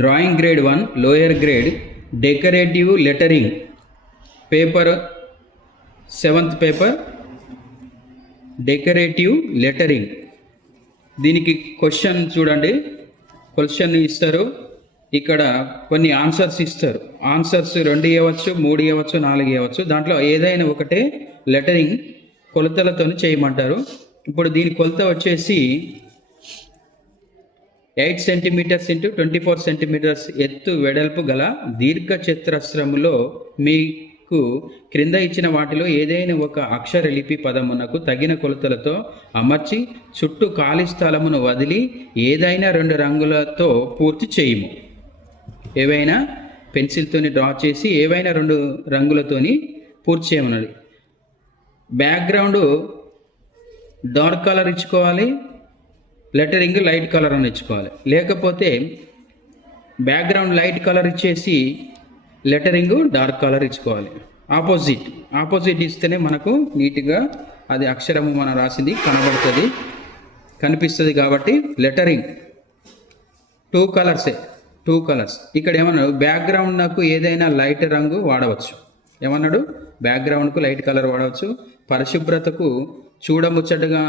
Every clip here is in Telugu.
Drawing grade 1 lower grade decorative lettering paper 7th paper decorative lettering. దీనికి క్వశ్చన్ చూడండి, క్వశ్చన్ ఇస్తారు, ఇక్కడ కొన్ని ఆన్సర్స్ ఇస్తారు. ఆన్సర్స్ 2 ఇవ్వచ్చు, 3 ఇవ్వచ్చు, 4 ఇవ్వచ్చు. దాంట్లో ఏదైనా ఒకటే లెటరింగ్ కొలతలతో చేయమంటారు. ఇప్పుడు దీని కొలత వచ్చేసి 8 సెంటీమీటర్స్ ఇంటూ 24 సెంటీమీటర్స్ ఎత్తు వెడల్పు గల దీర్ఘ చతురస్రములో మీకు క్రింద ఇచ్చిన వాటిలో ఏదైనా ఒక అక్షర లిపి పదమునకు తగిన కొలతలతో అమర్చి చుట్టూ ఖాళీ స్థలమును వదిలి ఏదైనా 2 రంగులతో పూర్తి చేయము. ఏవైనా పెన్సిల్తోని డ్రా చేసి ఏవైనా 2 రంగులతోని పూర్తి చేయమన్నది. బ్యాక్గ్రౌండ్ డార్క్ కలర్ ఇచ్చుకోవాలి, లెటరింగ్ లైట్ కలర్ అని ఇచ్చుకోవాలి. లేకపోతే బ్యాక్గ్రౌండ్ లైట్ కలర్ ఇచ్చేసి లెటరింగ్ డార్క్ కలర్ ఇచ్చుకోవాలి. ఆపోజిట్ ఇస్తేనే మనకు నీట్గా అది అక్షరము మనం రాసింది కనిపిస్తుంది. కాబట్టి లెటరింగ్ 2 కలర్స్. ఇక్కడ ఏమన్నాడు, బ్యాక్గ్రౌండ్ నాకు ఏదైనా లైట్ రంగు వాడవచ్చు. ఏమన్నాడు, బ్యాక్గ్రౌండ్కు లైట్ కలర్ వాడవచ్చు. పరిశుభ్రతకు చూడముచ్చటగా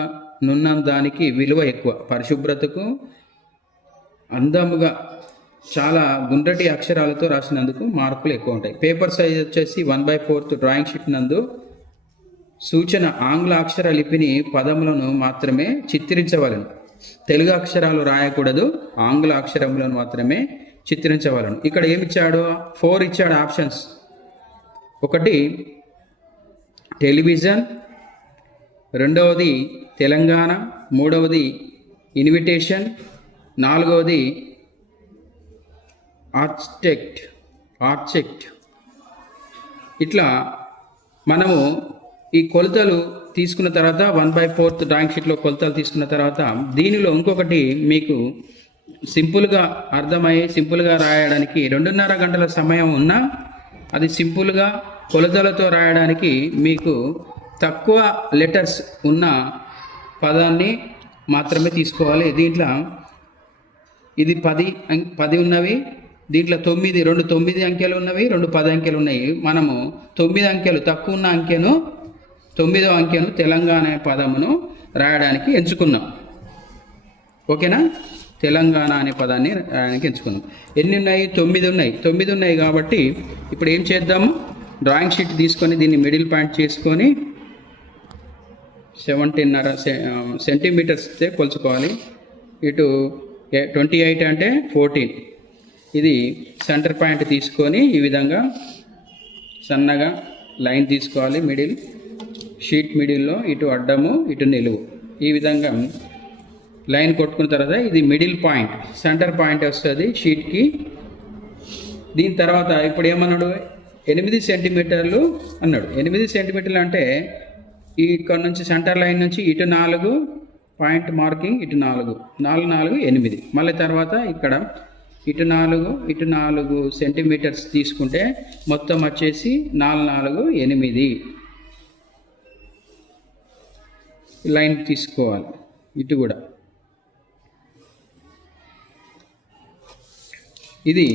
నున్న దానికి విలువ ఎక్కువ. పరిశుభ్రతకు అందముగా చాలా గుండ్రటి అక్షరాలతో రాసినందుకు మార్కులు ఎక్కువ ఉంటాయి. పేపర్ సైజ్ వచ్చేసి 1/4 డ్రాయింగ్ షీట్ నందు సూచన ఆంగ్ల అక్షర లిపిని పదములను మాత్రమే చిత్రించవలను. తెలుగు అక్షరాలు రాయకూడదు, ఆంగ్ల అక్షరములను మాత్రమే చిత్రించవలను. ఇక్కడ ఏమిచ్చాడు, 4 ఇచ్చాడు ఆప్షన్స్. 1 టెలివిజన్, 2వది తెలంగాణ, 3వది ఇన్విటేషన్, 4వది ఆర్చెక్ట్. ఇట్లా మనము ఈ కొలతలు తీసుకున్న తర్వాత 1/4 డ్రాయింగ్ షీట్లో కొలతలు తీసుకున్న తర్వాత దీనిలో ఇంకొకటి మీకు సింపుల్గా అర్థమయ్యి సింపుల్గా రాయడానికి 2.5 గంటల సమయం ఉన్నా అది సింపుల్గా కొలతలతో రాయడానికి మీకు తక్కువ లెటర్స్ ఉన్న పదాన్ని మాత్రమే తీసుకోవాలి. దీంట్లో ఇది 10 ఉన్నవి, దీంట్లో 9 అంకెలు ఉన్నవి, 2 10 అంకెలు ఉన్నాయి. మనము 9 అంకెలు తక్కువ ఉన్న అంకెను 9వ అంకెను తెలంగాణ పదమును రాయడానికి ఎంచుకున్నాం. ఓకేనా, తెలంగాణ అనే పదాన్ని రాయడానికి ఎంచుకున్నాం. ఎన్ని ఉన్నాయి, 9 ఉన్నాయి. కాబట్టి ఇప్పుడు ఏం చేద్దాము, డ్రాయింగ్ షీట్ తీసుకొని దీన్ని మిడిల్ పాయింట్ చేసుకొని 17.5 సెంటీమీటర్స్ కొలుచుకోవాలి. ఇటు 28 అంటే 14. ఇది సెంటర్ పాయింట్ తీసుకొని ఈ విధంగా సన్నగా లైన్ తీసుకోవాలి. షీట్ మిడిల్లో ఇటు అడ్డము ఇటు నిలువు ఈ విధంగా లైన్ కొట్టుకున్న తర్వాత ఇది మిడిల్ పాయింట్, సెంటర్ పాయింట్ వస్తుంది షీట్కి. దీని తర్వాత ఇప్పుడు ఏమన్నాడు, 8 సెంటీమీటర్లు అన్నాడు. 8 సెంటీమీటర్లు అంటే ఇక్కడ నుంచి సెంటర్ లైన్ నుంచి ఇటు 4 పాయింట్ మార్కింగ్, ఇటు 4 4 8. మళ్ళీ తర్వాత ఇక్కడ ఇటు 4 సెంటీమీటర్స్ తీసుకుంటే మొత్తం వచ్చేసి 4 8 లైన్ తీసుకోవాలి. ఇటు కూడా ఇది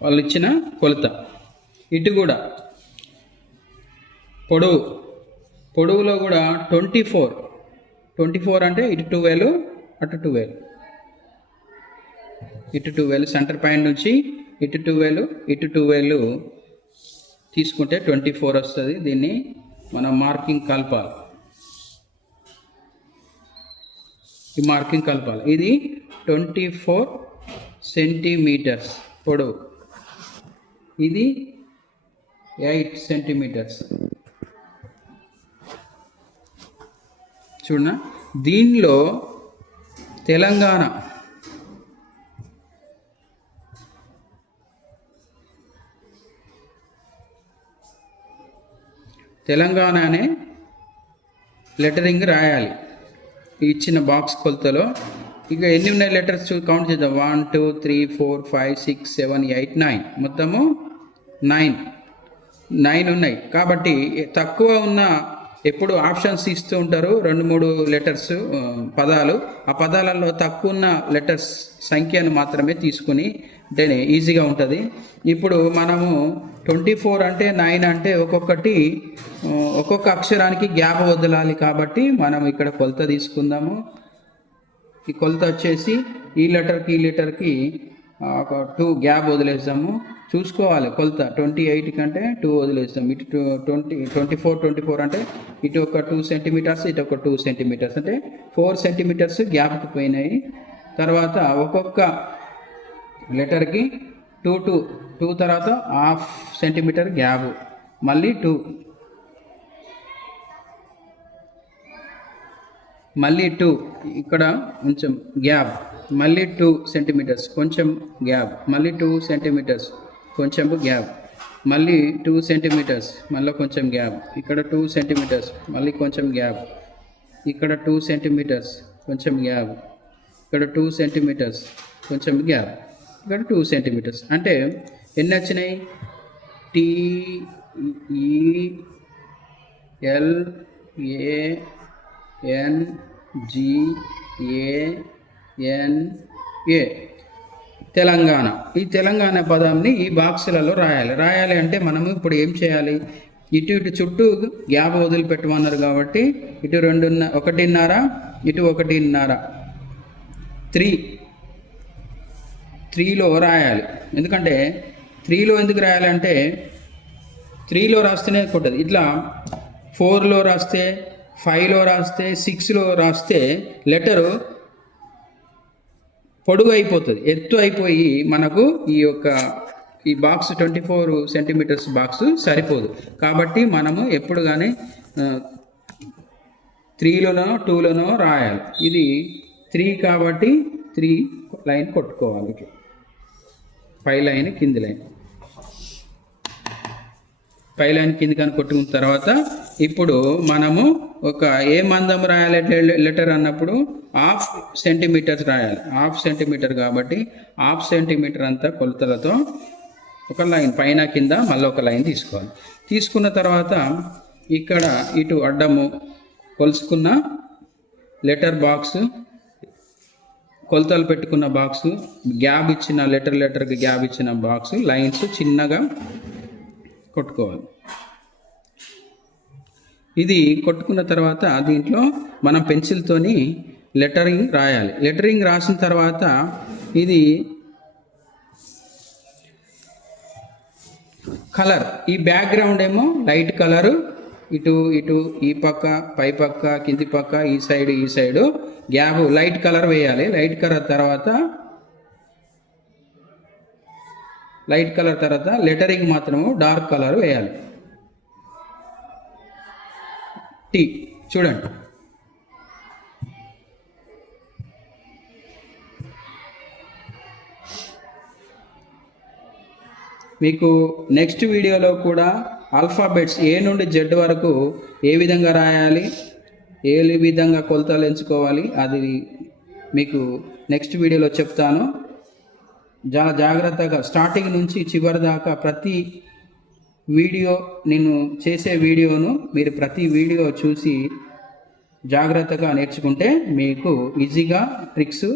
వాళ్ళు ఇచ్చిన కొలత. ఇటు కూడా పొడవులో కూడా 24 అంటే ఇటు 12 అటు 12. ఇటు 12 సెంటర్ పాయింట్ నుంచి ఇటు 12 తీసుకుంటే 24 వస్తుంది. దీన్ని మనం మార్కింగ్ కలపాలి. ఇది 24 సెంటీమీటర్స్ పొడవు, ఇది 8 సెంటీమీటర్స్. చూడనా, దీనిలో తెలంగాణ అనే లెటరింగ్ రాయాలి ఇచ్చిన బాక్స్ కొలతలో. ఇక ఎన్ని ఉన్నాయి లెటర్స్ కౌంట్ చేద్దాం. 1 2 3 4 5 6 7 8 9 మొత్తము 9 ఉన్నాయి. కాబట్టి తక్కువ ఉన్న ఎప్పుడు ఆప్షన్స్ ఇస్తూ ఉంటారు 2-3 లెటర్స్ పదాలు. ఆ పదాలలో తక్కువ ఉన్న లెటర్స్ సంఖ్యను మాత్రమే తీసుకుని అంటే ఈజీగా ఉంటుంది. ఇప్పుడు మనము 24 అంటే 9 అంటే ఒక్కొక్క అక్షరానికి గ్యాప్ వదలాలి కాబట్టి మనం ఇక్కడ కొలత తీసుకుందాము. ఈ కొలత వచ్చేసి ఈ లెటర్కి ఒక 2 గ్యాప్ వదిలేస్తాము. చూసుకోవాలి కొలత 28 కంటే 2 వదిలేస్తాం. ఇటు 24 అంటే ఇటు ఒక 2 సెంటీమీటర్స్, ఇటు ఒక 2 సెంటీమీటర్స్ అంటే 4 సెంటీమీటర్స్ గ్యాప్కి పోయినాయి. తర్వాత ఒక్కొక్క లెటర్కి 2 తర్వాత 1/2 సెంటీమీటర్ గ్యాప్, మళ్ళీ 2, మళ్ళీ 2 ఇక్కడ కొంచెం గ్యాప్, మళ్ళీ 2 సెంటీమీటర్స్ కొంచెం గ్యాప్, మళ్ళీ 2 సెంటీమీటర్స్ కొంచెం గ్యాప్, మళ్ళీ 2 సెంటీమీటర్స్ మళ్ళీ కొంచెం గ్యాప్, ఇక్కడ 2 సెంటీమీటర్స్ మళ్ళీ కొంచెం గ్యాప్, ఇక్కడ 2 సెంటీమీటర్స్ కొంచెం గ్యాప్, ఇక్కడ 2 సెంటీమీటర్స్ కొంచెం గ్యాప్, ఇక్కడ 2 సెంటీమీటర్స్. అంటే ఎన్ని వచ్చినాయి? TELANGA తెలంగాణ. ఈ తెలంగాణ పదంని ఈ బాక్సులలో రాయాలి అంటే మనము ఇప్పుడు ఏం చేయాలి? ఇటు చుట్టూ గ్యాప్ వదిలిపెట్టమన్నారు కాబట్టి ఇటు 1.5, ఇటు 1.5, 3లో రాయాలి. ఎందుకంటే 3లో ఎందుకు రాయాలంటే 3లో రాస్తేనే కొట్టదు. ఇట్లా 4లో రాస్తే, 5లో రాస్తే, 6లో రాస్తే లెటరు పొడుగు అయిపోతుంది, ఎత్తు అయిపోయి మనకు ఈ బాక్స్ 24 సెంటీమీటర్స్ బాక్స్ సరిపోదు. కాబట్టి మనము ఎప్పుడు కానీ 3లోనో 2లోనో రాయాలి. ఇది 3 కాబట్టి 3 లైన్ కొట్టుకోవాలి. పై లైన్ కింది లైన్, పై లైన్ కింది కానీ కొట్టుకున్న తర్వాత ఇప్పుడు మనము ఏ మందం రాయాలి లెటర్ అన్నప్పుడు 1/2 సెంటీమీటర్స్ రాయాలి. 1/2 సెంటీమీటర్ కాబట్టి 1/2 సెంటీమీటర్ అంతా కొలతలతో ఒక లైన్ పైన కింద మళ్ళీ ఒక లైన్ తీసుకోవాలి. తీసుకున్న తర్వాత ఇక్కడ ఇటు అడ్డము కొలుసుకున్న లెటర్ బాక్స్, కొలతలు పెట్టుకున్న బాక్స్, గ్యాప్ ఇచ్చిన లెటర్కి గ్యాప్ ఇచ్చిన బాక్స్, లైన్స్ చిన్నగా కొట్టుకోవాలి. ఇది కొట్టుకున్న తర్వాత దీంట్లో మనం పెన్సిల్తోని లెటరింగ్ రాయాలి. లెటరింగ్ రాసిన తర్వాత ఇది కలర్, ఈ బ్యాక్గ్రౌండ్ ఏమో లైట్ కలరు, ఇటు ఈ పక్క, పై పక్క, కింది పక్క, ఈ సైడు గ్యాప్ లైట్ కలర్ వేయాలి. లైట్ కలర్ తర్వాత లెటరింగ్ మాత్రము డార్క్ కలర్ వేయాలి. చూడండి. మీకు నెక్స్ట్ వీడియోలో కూడా ఆల్ఫాబెట్స్ A నుండి Z వరకు ఏ విధంగా రాయాలి, ఏ విధంగా కొలతలు ఎంచుకోవాలి, అది మీకు నెక్స్ట్ వీడియోలో చెప్తాను. చాలా జాగ్రత్తగా స్టార్టింగ్ నుంచి చివరి దాకా ప్రతి వీడియో, నేను చేసే వీడియోను మీరు ప్రతి వీడియో చూసి జాగ్రత్తగా నేర్చుకుంటే మీకు ఈజీగా ట్రిక్స్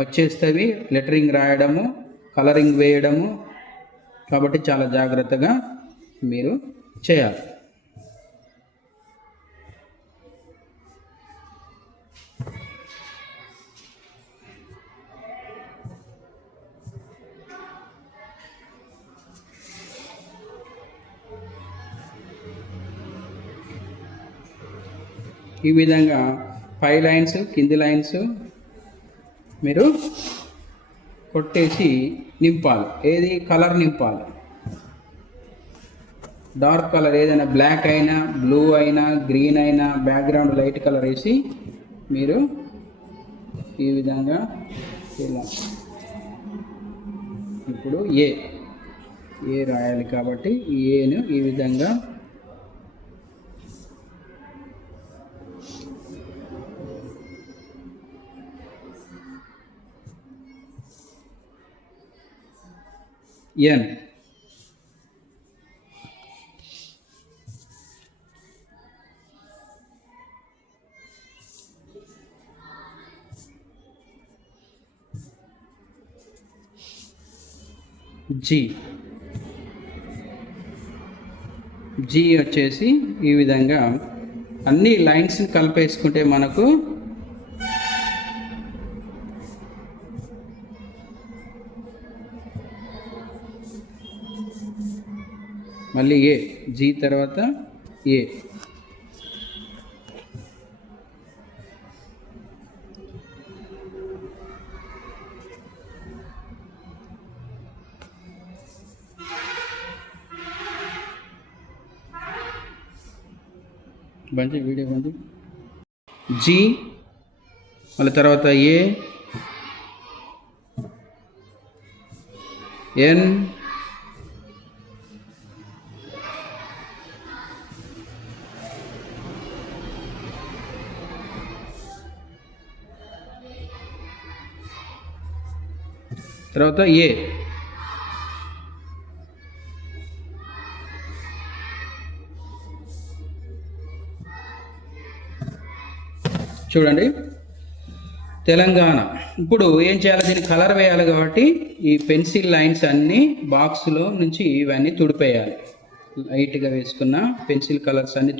వచ్చేస్తవి, లెటరింగ్ రాయడము, కలరింగ్ వేయడము. కాబట్టి చాలా జాగ్రత్తగా మీరు చేయాలి. ఈ విధంగా పై లైన్స్, కింది లైన్స్ మీరు కొట్టేసి నింపాలి. ఏది కలర్ నింపాలి, డార్క్ కలర్ ఏదైనా, బ్లాక్ అయినా, బ్లూ అయినా, గ్రీన్ అయినా, బ్యాక్గ్రౌండ్ లైట్ కలర్ వేసి మీరు ఈ విధంగా ఇలా ఇప్పుడు ఏ రాయాలి కాబట్టి ఏను ఈ విధంగా ఎన్, జీ వచ్చేసి ఈ విధంగా అన్ని లైన్స్ని కలిపేసుకుంటే మనకు మళ్ళీ ఏ, జీ తర్వాత ఏ. బండి వీడియో బండి. జీ మళ్ళీ తర్వాత ఏ, ఎన్, తర్వాత ఏ. చూడండి తెలంగాణ. ఇప్పుడు ఏం చేయాలి, దీనికి కలర్ వేయాలి కాబట్టి ఈ పెన్సిల్ లైన్స్ అన్నీ బాక్స్లో నుంచి ఇవన్నీ తుడిపేయాలి. లైట్గా వేసుకున్న పెన్సిల్ కలర్స్ అన్నీ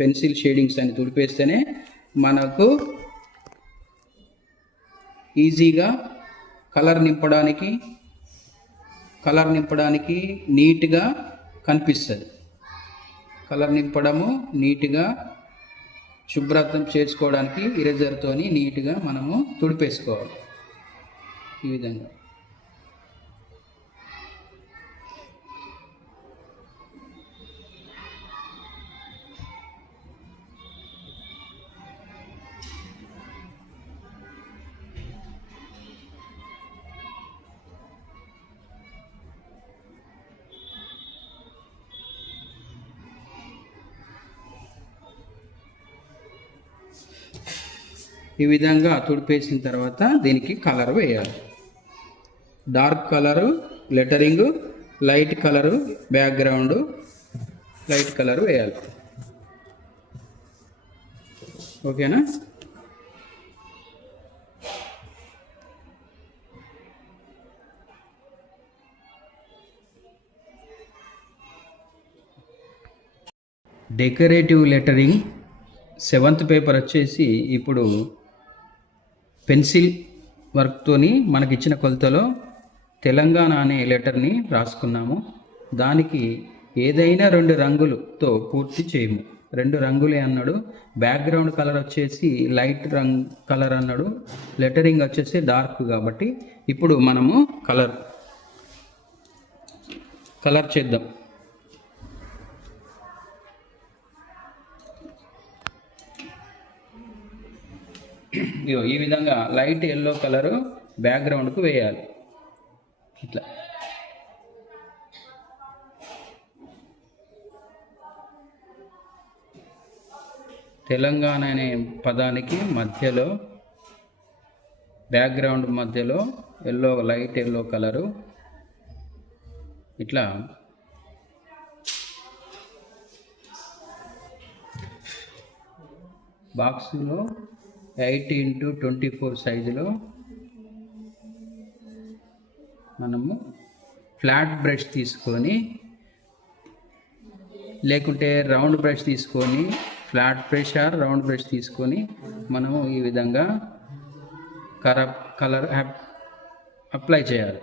పెన్సిల్ షేడింగ్స్ అన్ని తుడిపేస్తేనే మనకు ఈజీగా కలర్ నింపడానికి నీట్గా కనిపిస్తుంది. కలర్ నింపడము నీట్గా శుభ్రతం చేసుకోవడానికి ఇరేజర్తోని నీట్గా మనము తుడిపేసుకోవాలి ఈ విధంగా. ఈ విధంగా తుడిపేసిన తర్వాత దీనికి కలర్ వేయాలి. Dark colour lettering, light colour background, light colour వేయాలి. ఓకేనా? డెకరేటివ్ లెటరింగ్ 7th పేపర్ వచ్చేసి ఇప్పుడు పెన్సిల్ వర్క్తోని మనకిచ్చిన కొలతలో తెలంగాణ అనే లెటర్ని రాసుకున్నాము. దానికి ఏదైనా 2 రంగులతో పూర్తి చేయము. 2 రంగులే అన్నాడు. బ్యాక్గ్రౌండ్ కలర్ వచ్చేసి లైట్ కలర్ అన్నాడు. లెటరింగ్ వచ్చేసి డార్క్. కాబట్టి ఇప్పుడు మనము కలర్ చేద్దాం. ఈ విధంగా లైట్ ఎల్లో కలరు బ్యాక్గ్రౌండ్కు వేయాలి. ఇట్లా తెలంగాణ అనే పదానికి మధ్యలో బ్యాక్గ్రౌండ్ మధ్యలో లైట్ ఎల్లో కలరు ఇట్లా బాక్స్లో 8x24 సైజులో మనము ఫ్లాట్ బ్రష్ తీసుకొని, లేకుంటే రౌండ్ బ్రష్ తీసుకొని, flat brush or round brush తీసుకొని మనము ఈ విధంగా కలర్ అప్లై చేయాలి.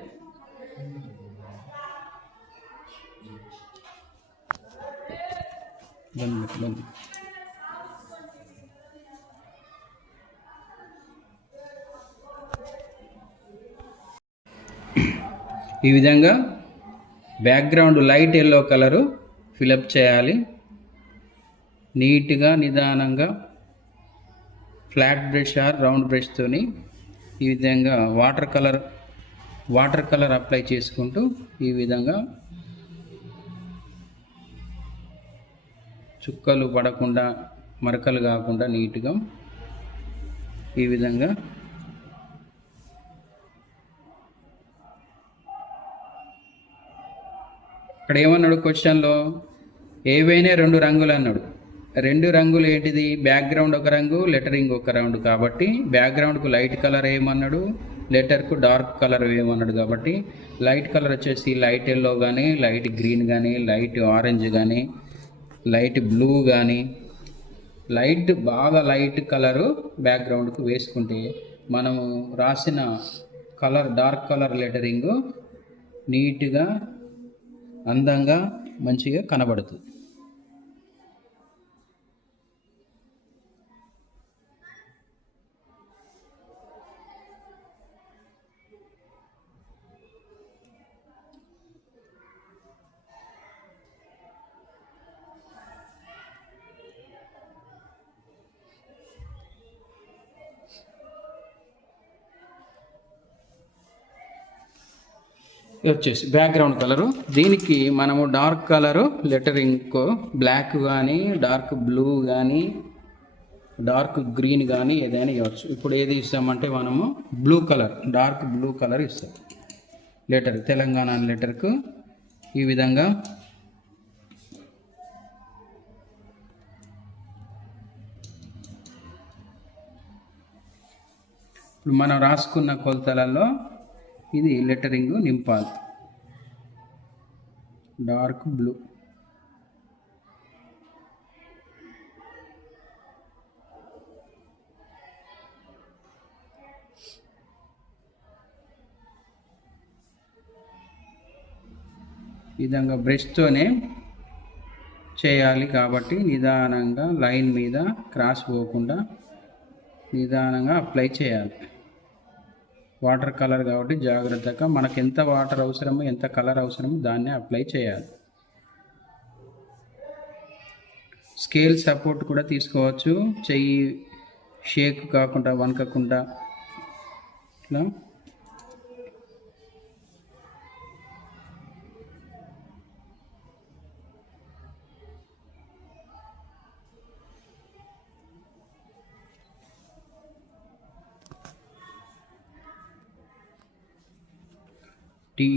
ఈ విధంగా background light yellow colour fill up చేయాలి. నీట్గా నిదానంగా ఫ్లాట్ బ్రష్ ఆర్ రౌండ్ బ్రష్తోని ఈ విధంగా వాటర్ కలర్ అప్లై చేసుకుంటూ ఈ విధంగా చుక్కలు పడకుండా, మరకలు కాకుండా నీట్గా ఈ విధంగా అక్కడ ఏమన్నాడు క్వశ్చన్లో, ఏవైనా 2 రంగులు అన్నాడు. 2 రంగులు ఏంటిది? బ్యాక్గ్రౌండ్ ఒక రంగు, లెటరింగ్ ఒక రంగు. కాబట్టి బ్యాక్గ్రౌండ్కు లైట్ కలర్ ఏమన్నాడు, లెటర్కు డార్క్ కలర్ వేయమన్నాడు కాబట్టి లైట్ కలర్ వచ్చేసి లైట్ ఎల్లో కానీ, లైట్ గ్రీన్ కానీ, లైట్ ఆరెంజ్ కానీ, లైట్ బ్లూ కానీ, బాగా లైట్ కలరు బ్యాక్గ్రౌండ్కు వేసుకుంటే మనము రాసిన కలర్ డార్క్ కలర్ లెటరింగు నీట్గా అందంగా మంచిగా కనబడుతుంది. వచ్చేసి బ్యాక్గ్రౌండ్ కలరు, దీనికి మనము డార్క్ కలరు లెటరింగ్ బ్లాక్ కానీ, డార్క్ బ్లూ కానీ, డార్క్ గ్రీన్ కానీ ఏదైనా ఇవ్వచ్చు. ఇప్పుడు ఏది ఇస్తామంటే మనము blue colour, dark blue colour ఇస్తాం. లెటర్ తెలంగాణ లెటర్కు ఈ విధంగా ఇప్పుడు మనం రాసుకున్న కొలతలలో ఇది లెటరింగ్ నింపాలి. డార్క్ బ్లూ, ఈ విధంగా బ్రష్తోనే చేయాలి కాబట్టి నిదానంగా లైన్ మీద క్రాస్ పోకుండా నిదానంగా అప్లై చేయాలి. వాటర్ కలర్ కాబట్టి జాగ్రత్తగా మనకు ఎంత వాటర్ అవసరమో, ఎంత కలర్ అవసరమో దాన్ని అప్లై చేయాలి. స్కేల్ సపోర్ట్ కూడా తీసుకోవచ్చు, చెయ్యి షేక్ కాకుండా వణకకుండా ఇట్లా టీ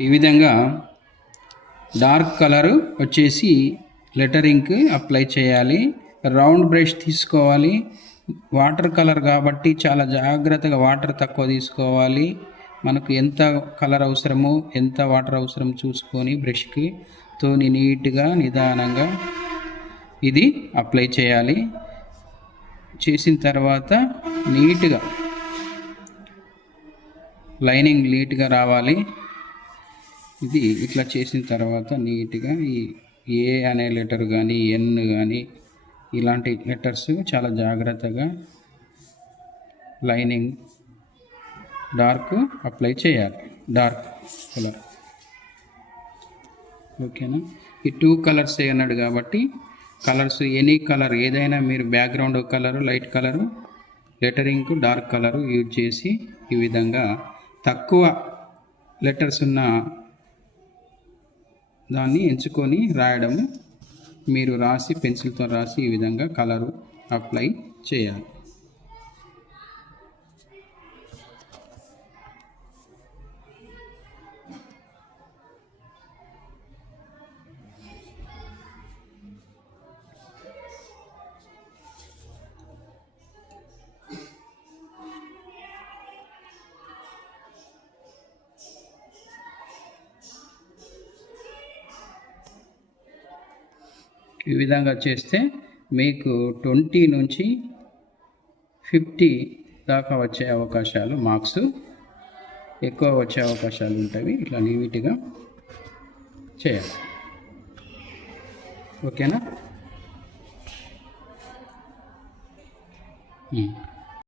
ఈ విధంగా డార్క్ కలరు వచ్చేసి లెటరింగ్కి అప్లై చేయాలి. రౌండ్ బ్రష్ తీసుకోవాలి. వాటర్ కలర్ కాబట్టి చాలా జాగ్రత్తగా వాటర్ తక్కువ తీసుకోవాలి. మనకు ఎంత కలర్ అవసరమో, ఎంత వాటర్ అవసరం చూసుకొని బ్రష్కి తోని నీట్గా నిదానంగా ఇది అప్లై చేయాలి. చేసిన తర్వాత నీట్గా లైనింగ్ నీట్గా రావాలి. ఇది ఇట్లా చేసిన తర్వాత నీట్గా ఈ ఏ అనే లెటర్ కానీ, ఎన్ కానీ ఇలాంటి లెటర్స్ చాలా జాగ్రత్తగా లైనింగ్ డార్క్ అప్లై చేయాలి. డార్క్ కలర్ ఓకేనా. ఈ 2 కలర్స్ అన్నాడు కాబట్టి కలర్స్ ఎనీ కలర్ ఏదైనా మీరు background colour, light colour, lettering dark colour use చేసి ఈ విధంగా తక్కువ లెటర్స్ ఉన్న దాన్ని ఎంచుకొని రాయడము. మీరు రాసి పెన్సిల్తో రాసి ఈ విధంగా కలరు అప్లై చేయాలి. ఈ విధంగా చేస్తే మీకు 20 నుంచి 50 దాకా వచ్చే అవకాశాలు, మార్క్స్ ఎక్కువ వచ్చే అవకాశాలు ఉంటాయి. ఇట్లా నీట్గా చేయాలి. ఓకేనా?